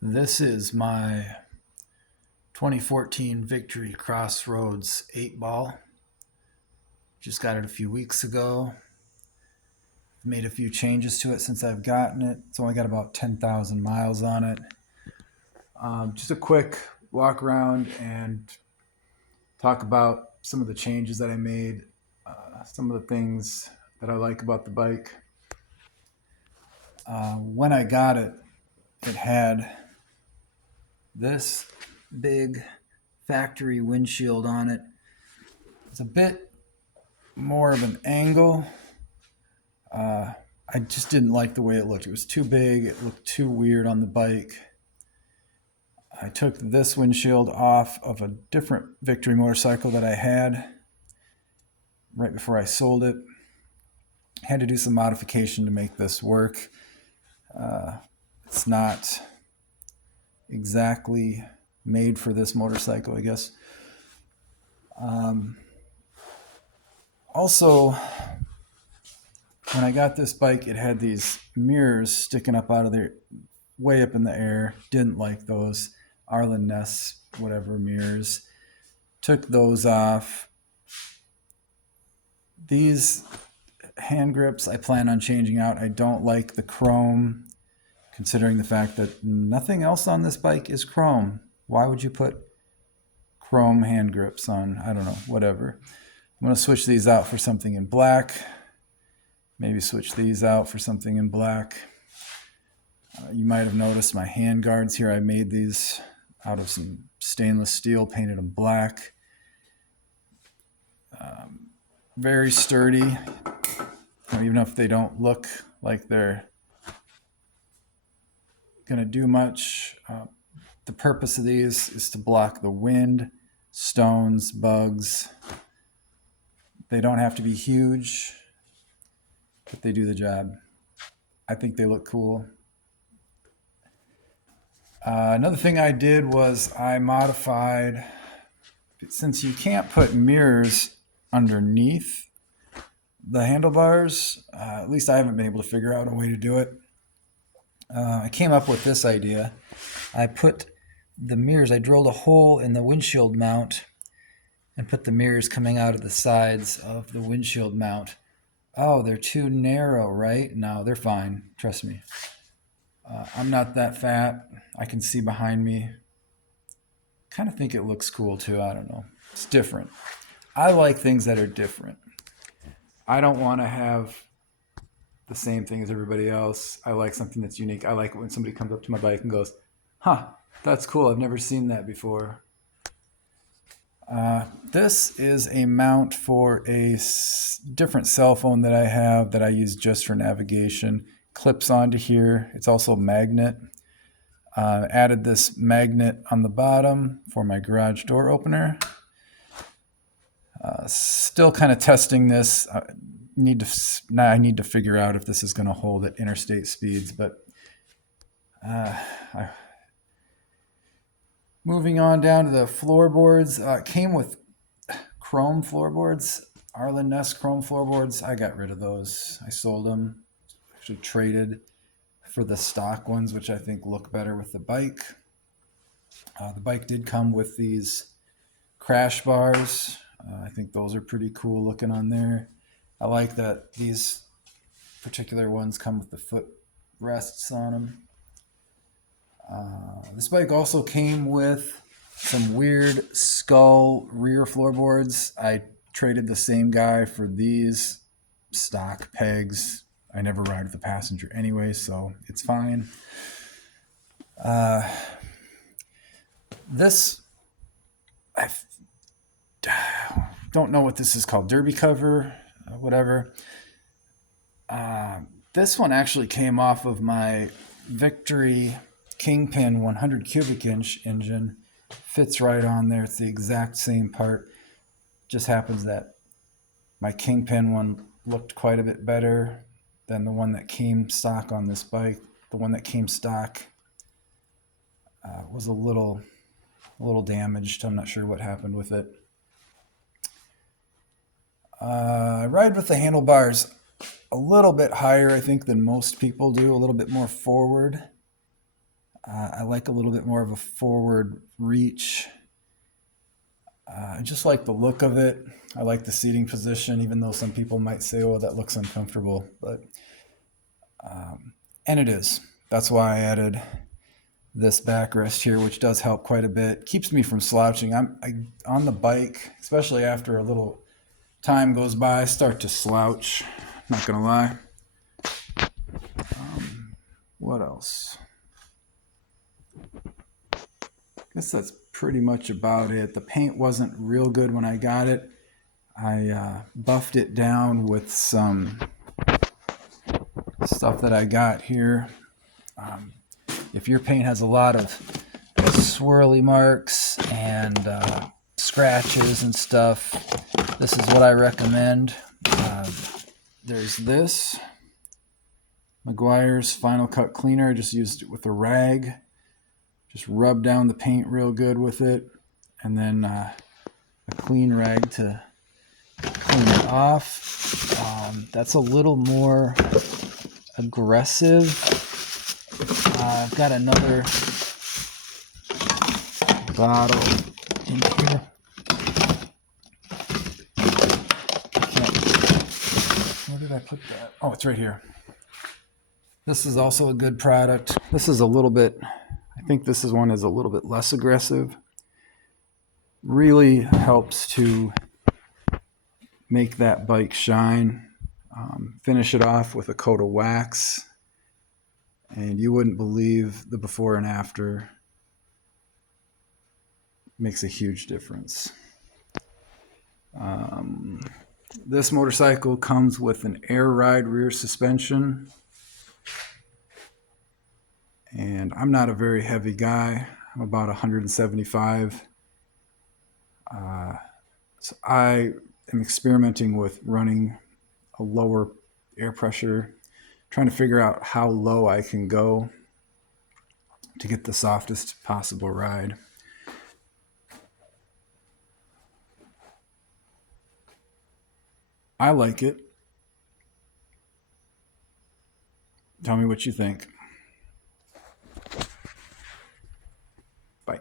This is my 2014 Victory Crossroads 8 ball. Just got it a few weeks ago. Made a few changes to it since I've gotten it. It's only got about 10,000 miles on it. Just a quick walk around and talk about some of the changes that I made, some of the things that I like about the bike. When I got it, it had this big factory windshield on it. It's a bit more of an angle. I just didn't like the way it looked. It was too big. It looked too weird on the bike. I took this windshield off of a different Victory motorcycle that I had right before I sold it. Had to do some modification to make this work. It's not exactly made for this motorcycle, I guess. Also, when I got this bike, it had these mirrors sticking up out of there, way up in the air. Didn't like those Arlen Ness whatever mirrors. Took those off. These hand grips I plan on changing out. I don't like the chrome, considering the fact that nothing else on this bike is chrome. Why would you put chrome hand grips on? I don't know, whatever. I'm going to switch these out for something in black. Maybe switch these out for something in black. You might have noticed my hand guards here. I made these out of some stainless steel, painted them black. Very sturdy, even if they don't look like they're going to do much. The purpose of these is to block the wind, stones, bugs. They don't have to be huge, but they do the job. I think they look cool. Another thing I did was I modified, since you can't put mirrors underneath the handlebars, at least I haven't been able to figure out a way to do it. I came up with this idea. I put the mirrors, I drilled a hole in the windshield mount and put the mirrors coming out of the sides of the windshield mount. Oh, they're too narrow, right? No, they're fine. Trust me. I'm not that fat. I can see behind me. Kind of think it looks cool too. I don't know. It's different. I like things that are different. I don't want to have the same thing as everybody else. I like something that's unique. I like it when somebody comes up to my bike and goes, huh, that's cool. I've never seen that before. This is a mount for a different cell phone that I have that I use just for navigation. Clips onto here. It's also a magnet. Added this magnet on the bottom for my garage door opener. Still kind of testing this. I need to figure out if this is going to hold at interstate speeds, but moving on down to the floorboards. It came with chrome floorboards, Arlen Ness chrome floorboards. I got rid of those. I sold them. Actually traded for the stock ones, which I think look better with the bike. The bike did come with these crash bars. I think those are pretty cool looking on there. I like that these particular ones come with the foot rests on them. This bike also came with some weird skull rear floorboards. I traded the same guy for these stock pegs. I never ride with a passenger anyway, so it's fine. This, I don't know what this is called, derby cover, whatever. This one actually came off of my Victory Kingpin 100 cubic inch engine. Fits right on there. It's the exact same part. Just happens that my Kingpin one looked quite a bit better than the one that came stock on this bike. The one that came stock was a little damaged. I'm not sure what happened with it. I ride with the handlebars a little bit higher, I think, than most people do. A little bit more forward. I like a little bit more of a forward reach. I just like the look of it. I like the seating position, even though some people might say, oh, that looks uncomfortable. But and it is. That's why I added this backrest here, which does help quite a bit. Keeps me from slouching. On the bike, especially after a little time goes by, I start to slouch. Not gonna lie. What else? I guess that's pretty much about it. The paint wasn't real good when I got it. I buffed it down with some stuff that I got here. If your paint has a lot of swirly marks and scratches and stuff, this is what I recommend. There's this Meguiar's Final Cut Cleaner. I just used it with a rag. Just rub down the paint real good with it, and then a clean rag to clean it off. That's a little more aggressive. I've got another bottle in here. Where did I put that? Oh, it's right here. This is also a good product. This is a little bit, I think this is one is a little bit less aggressive. Really helps to make that bike shine. Finish it off with a coat of wax, and you wouldn't believe the before and after. Makes a huge difference. This motorcycle comes with an air ride rear suspension, and I'm not a very heavy guy. I'm about 175. So I am experimenting with running a lower air pressure, trying to figure out how low I can go to get the softest possible ride. I like it. Tell me what you think. Bye.